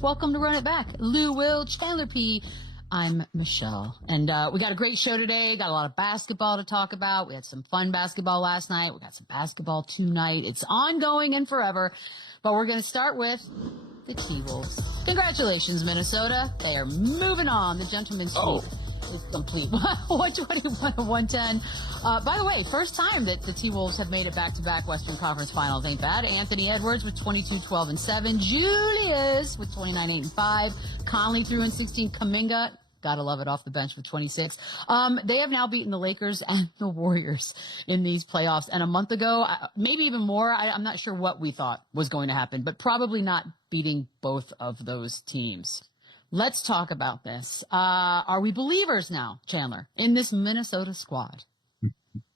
Welcome to Run It Back. Lou, Will, Chandler P. I'm Michelle. And we got a great show today. Got a lot of basketball to talk about. We had some fun basketball last night. We got some basketball tonight. It's ongoing and forever. But we're going to start with the T-Wolves. Congratulations, Minnesota. They are moving on. The gentleman's sweep is complete. 121 to 110. By the way, first time that the T-Wolves have made it back-to-back Western Conference Finals. Ain't bad. Anthony Edwards with 22, 12, and 7. Julius with 29, 8, and 5. Conley threw in 16. Kuminga, gotta love it, off the bench with 26. They have now beaten the Lakers and the Warriors in these playoffs. And a month ago, maybe even more, I'm not sure what we thought was going to happen, but probably not beating both of those teams. Let's talk about this. Are we believers now, Chandler, in this Minnesota squad?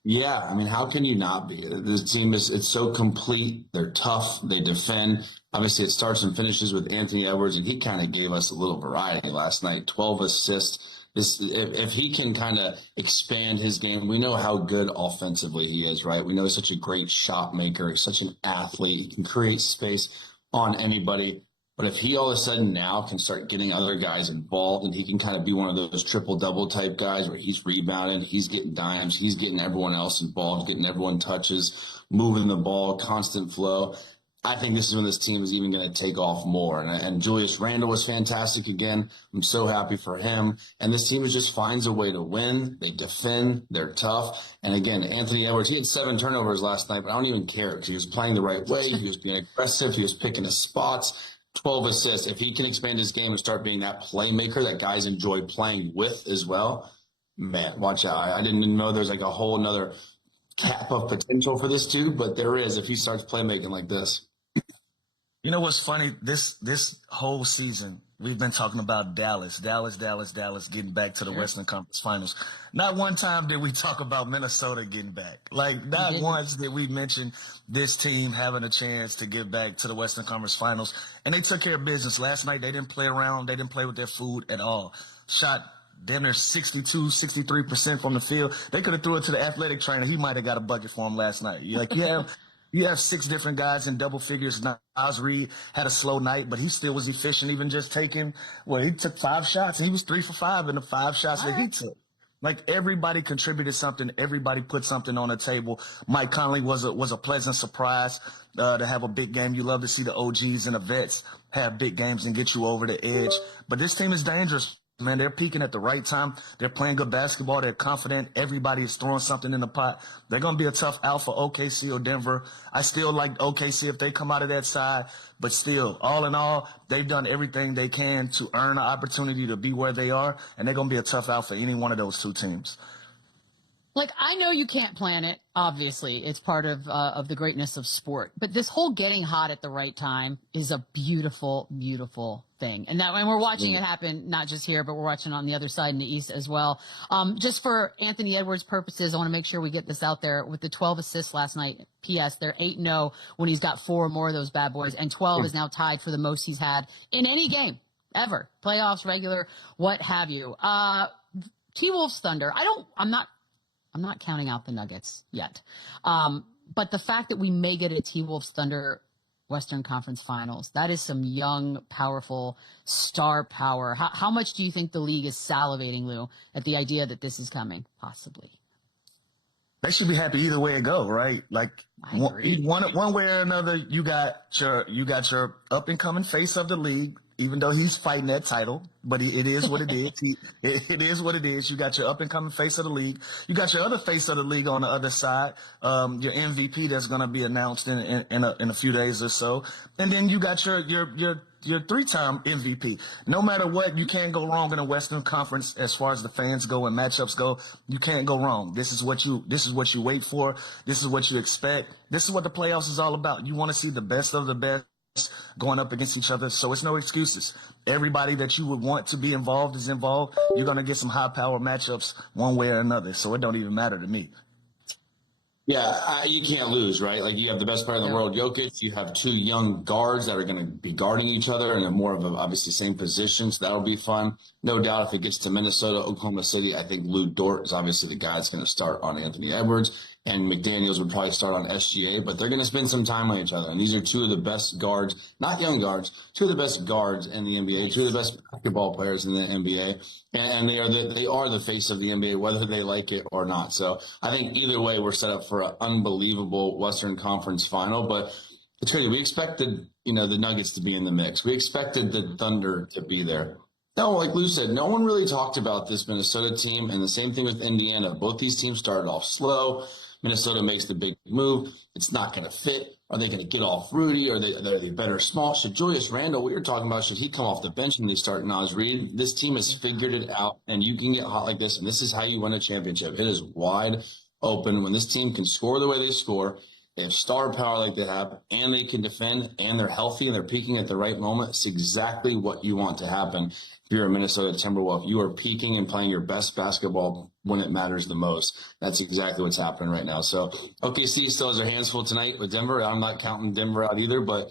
Yeah, I mean, how can you not be? This team it's so complete. They're tough. They defend. Obviously, it starts and finishes with Anthony Edwards, and he kind of gave us a little variety last night. 12 assists. If he can kind of expand his game, we know how good offensively he is, right? We know he's such a great shot maker, such an athlete. He can create space on anybody. But if he all of a sudden now can start getting other guys involved, and he can kind of be one of those triple-double type guys where he's rebounding, he's getting dimes, he's getting everyone else involved, getting everyone touches, moving the ball, constant flow, I think this is when this team is even going to take off more. And Julius Randle was fantastic again. I'm so happy for him. And this team just finds a way to win. They defend. They're tough. And again, Anthony Edwards, he had 7 turnovers last night, but I don't even care because he was playing the right way. He was being aggressive. He was picking his spots. 12 assists. If he can expand his game and start being that playmaker that guys enjoy playing with as well, man, watch out. I didn't even know there's like a whole another cap of potential for this dude, but there is if he starts playmaking like this. You know what's funny? This whole season, we've been talking about Dallas getting back to the Western Conference Finals. Not one time did we talk about Minnesota getting back. Like, not once did we mention this team having a chance to get back to the Western Conference Finals. And they took care of business. Last night, they didn't play around. They didn't play with their food at all. Shot damn near 62, 63% from the field. They could have threw it to the athletic trainer. He might have got a bucket for him last night. You have 6 different guys in double figures. Naz Reid had a slow night, but he still was efficient, even just taking, he took 5 shots, and he was 3 for 5 in the 5 shots that he took. Like, everybody contributed something. Everybody put something on the table. Mike Conley was a pleasant surprise to have a big game. You love to see the OGs and the vets have big games and get you over the edge. But this team is dangerous. Man, they're peaking at the right time. They're playing good basketball. They're confident. Everybody is throwing something in the pot. They're going to be a tough out for OKC or Denver. I still like OKC if they come out of that side. But still, all in all, they've done everything they can to earn an opportunity to be where they are. And they're going to be a tough out for any one of those 2 teams. Like, I know you can't plan it. Obviously, it's part of the greatness of sport. But this whole getting hot at the right time is a beautiful, beautiful thing. And we're watching it happen, not just here, but we're watching on the other side in the East as well. Just for Anthony Edwards' purposes, I want to make sure we get this out there. With the 12 assists last night, P.S., they're 8-0 when he's got 4 or more of those bad boys. And 12 is now tied for the most he's had in any game ever. Playoffs, regular, what have you. T-Wolves Thunder. I'm not counting out the Nuggets yet. But the fact that we may get a T-Wolves Thunder Western Conference Finals, that is some young, powerful star power. How much do you think the league is salivating, Lou, at the idea that this is coming, possibly? They should be happy either way it go, right? Like, one way or another, you got your up and coming face of the league, even though he's fighting that title, but it is what it is. It is what it is. You got your up and coming face of the league. You got your other face of the league on the other side, your MVP that's going to be announced in a few days or so, and then you got your 3-time MVP. No matter what, you can't go wrong in a Western Conference as far as the fans go and matchups go. You can't go wrong. This is what you wait for. This is what you expect. This is what the playoffs is all about. You want to see the best of the best going up against each other, so it's no excuses. Everybody that you would want to be involved is involved. You're going to get some high-power matchups one way or another, so it don't even matter to me. Yeah, you can't lose, right? Like, you have the best player in the world, Jokic. You have 2 young guards that are going to be guarding each other and they're more of obviously same positions. That'll be fun. No doubt if it gets to Minnesota, Oklahoma City, I think Lou Dort is obviously the guy that's going to start on Anthony Edwards. and McDaniels would probably start on SGA, but they're going to spend some time on each other. And these are two of the best guards, not young guards, two of the best guards in the NBA, two of the best basketball players in the NBA. And they are the face of the NBA, whether they like it or not. So I think either way, we're set up for an unbelievable Western Conference final. But it's crazy. We expected, the Nuggets to be in the mix. We expected the Thunder to be there. No, like Lou said, no one really talked about this Minnesota team, and the same thing with Indiana. Both these teams started off slow. Minnesota makes the big move. It's not going to fit. Are they going to get off Rudy? Are they better small? Should Julius Randle, we were talking about, should he come off the bench when they start Naz Reid? This team has figured it out, and you can get hot like this, and this is how you win a championship. It is wide open. When this team can score the way they score, they have star power like they have, and they can defend, and they're healthy, and they're peaking at the right moment. It's exactly what you want to happen. If you're a Minnesota Timberwolf, you are peaking and playing your best basketball when it matters the most. That's exactly what's happening right now. So OKC still has their hands full tonight with Denver. I'm not counting Denver out either, but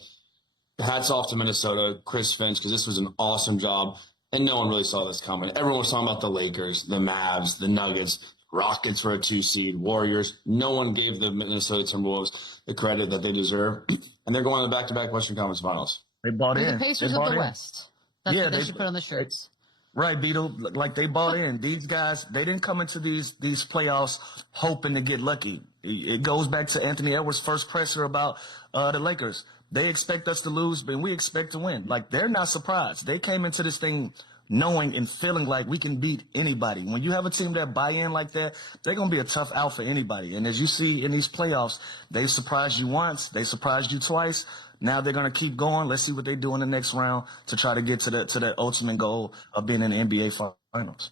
hats off to Minnesota, Chris Finch, because this was an awesome job, and no one really saw this coming. Everyone was talking about the Lakers, the Mavs, the Nuggets, Rockets were a 2 seed, Warriors. No one gave the Minnesota Timberwolves the credit that they deserve, and they're going to the back-to-back Western Conference Finals. They bought in. The Pacers of the West. That's what they should put on the shirts. Right, Beetle. Like they bought in. These guys, they didn't come into these playoffs hoping to get lucky. It goes back to Anthony Edwards' first presser about the Lakers. They expect us to lose, but we expect to win. Like, they're not surprised. They came into this thing knowing and feeling like we can beat anybody. When you have a team that buy in like that, they're going to be a tough out for anybody. And as you see in these playoffs, they surprised you once, they surprised you twice. Now they're going to keep going. Let's see what they do in the next round to try to get to that ultimate goal of being in the NBA Finals.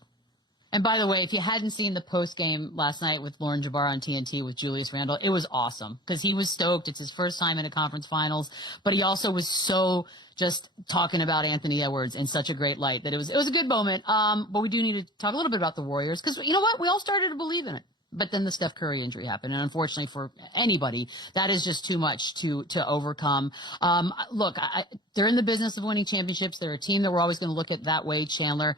And by the way, if you hadn't seen the post game last night with Lauren Jabbar on TNT with Julius Randle, it was awesome because he was stoked. It's his first time in a conference finals, but he also was so just talking about Anthony Edwards in such a great light that it was a good moment. But we do need to talk a little bit about the Warriors because you know what? We all started to believe in it. But then the Steph Curry injury happened. And unfortunately for anybody, that is just too much to overcome. Look, they're in the business of winning championships. They're a team that we're always going to look at that way, Chandler.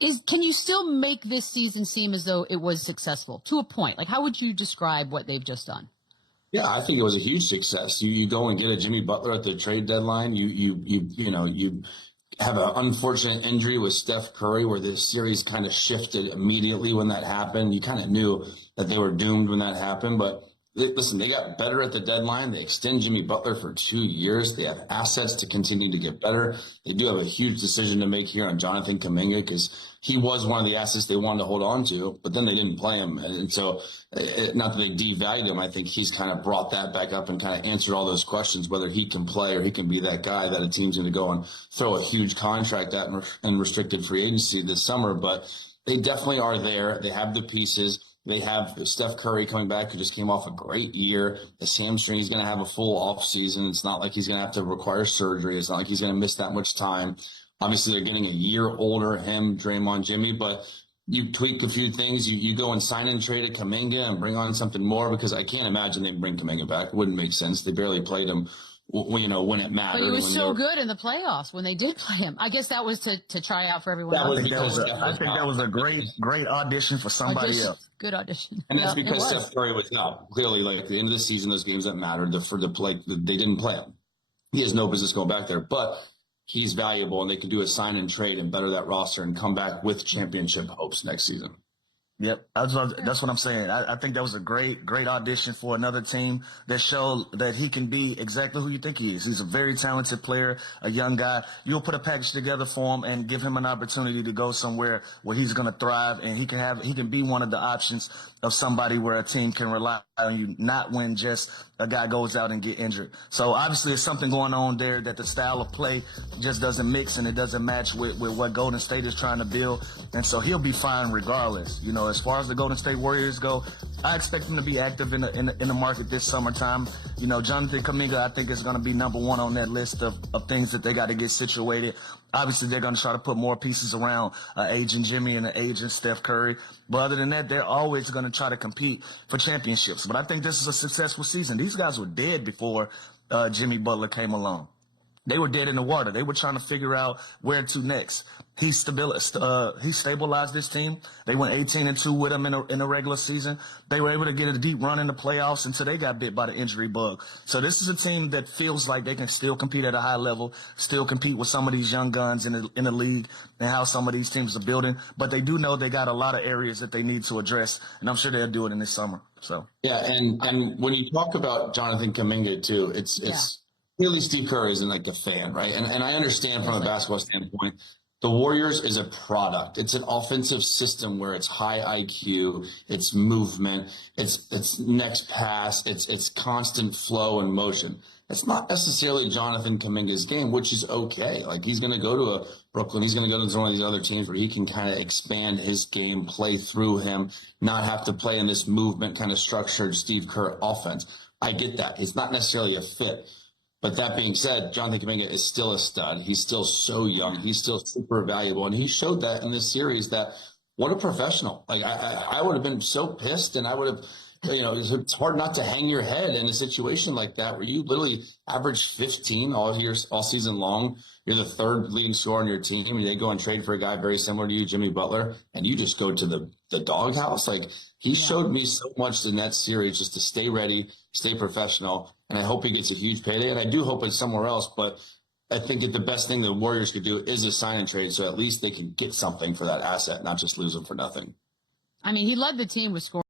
Can you still make this season seem as though it was successful to a point? Like, how would you describe what they've just done? Yeah, I think it was a huge success. You go and get a Jimmy Butler at the trade deadline. You have an unfortunate injury with Steph Curry where this series kind of shifted immediately when that happened. You kind of knew that they were doomed when that happened, but listen, they got better at the deadline. They extend Jimmy Butler for 2 years. They have assets to continue to get better. They do have a huge decision to make here on Jonathan Kuminga because he was one of the assets they wanted to hold on to, but then they didn't play him. And so, not that they devalued him, I think he's kind of brought that back up and kind of answered all those questions, whether he can play or he can be that guy that a team's going to go and throw a huge contract at in restricted free agency this summer. But they definitely are there. They have the pieces. They have Steph Curry coming back, who just came off a great year. His hamstring, he's going to have a full off season. It's not like he's going to have to require surgery. It's not like he's going to miss that much time. Obviously, they're getting a year older, him, Draymond, Jimmy, but you tweak a few things. You go and sign and trade at Kuminga and bring on something more because I can't imagine they bring Kuminga back. It wouldn't make sense. They barely played him. When it mattered. But he was so good in the playoffs when they did play him. I guess that was to try out for everyone else. I think that was a great audition for somebody else. Good audition. And that's because Steph Curry was out. Clearly, like at the end of the season, those games that mattered, they didn't play him. He has no business going back there, but he's valuable, and they can do a sign and trade and better that roster and come back with championship hopes next season. Yep, that's what I'm saying. I think that was a great audition for another team that showed that he can be exactly who you think he is. He's a very talented player, a young guy. You'll put a package together for him and give him an opportunity to go somewhere where he's going to thrive, and he can be one of the options of somebody where a team can rely on you, not when just a guy goes out and get injured. So obviously there's something going on there that the style of play just doesn't mix and it doesn't match with what Golden State is trying to build. And so he'll be fine regardless. You know, as far as the Golden State Warriors go, I expect them to be active in the market this summertime. You know, Jonathan Kuminga, I think, is going to be number one on that list of things that they got to get situated. Obviously, they're going to try to put more pieces around aging Jimmy and aging Steph Curry. But other than that, they're always going to try to compete for championships. But I think this is a successful season. These guys were dead before Jimmy Butler came along. they were dead in the water. They were trying to figure out where to next. He stabilized this team. They went 18-2 with him in a regular season. They were able to get a deep run in the playoffs until they got bit by the injury bug. So this is a team that feels like they can still compete at a high level, still compete with some of these young guns in the league and how some of these teams are building. But they do know they got a lot of areas that they need to address, and I'm sure they'll do it in this summer. So yeah, and when you talk about Jonathan Kuminga too, it's clearly Steve Kerr isn't like a fan, right? And I understand from a basketball standpoint. The Warriors is a product. It's an offensive system where it's high IQ, it's movement, it's next pass, it's constant flow and motion. It's not necessarily Jonathan Kuminga's game, which is okay. Like, he's going to go to a Brooklyn, he's going to go to one of these other teams where he can kind of expand his game, play through him, not have to play in this movement kind of structured Steve Kerr offense. I get that. It's not necessarily a fit. But that being said, Jonathan Kuminga is still a stud. He's still so young. He's still super valuable. And he showed that in this series that what a professional. Like, I would have been so pissed, and I would have, it's hard not to hang your head in a situation like that where you literally average 15 all season long. You're the third leading scorer on your team, and they go and trade for a guy very similar to you, Jimmy Butler, and you just go to the doghouse. Like, he showed me so much in that series just to stay ready, stay professional, and I hope he gets a huge payday, and I do hope it's somewhere else, but I think that the best thing the Warriors could do is a sign and trade, so at least they can get something for that asset, not just lose them for nothing. I mean, he led the team with scoring.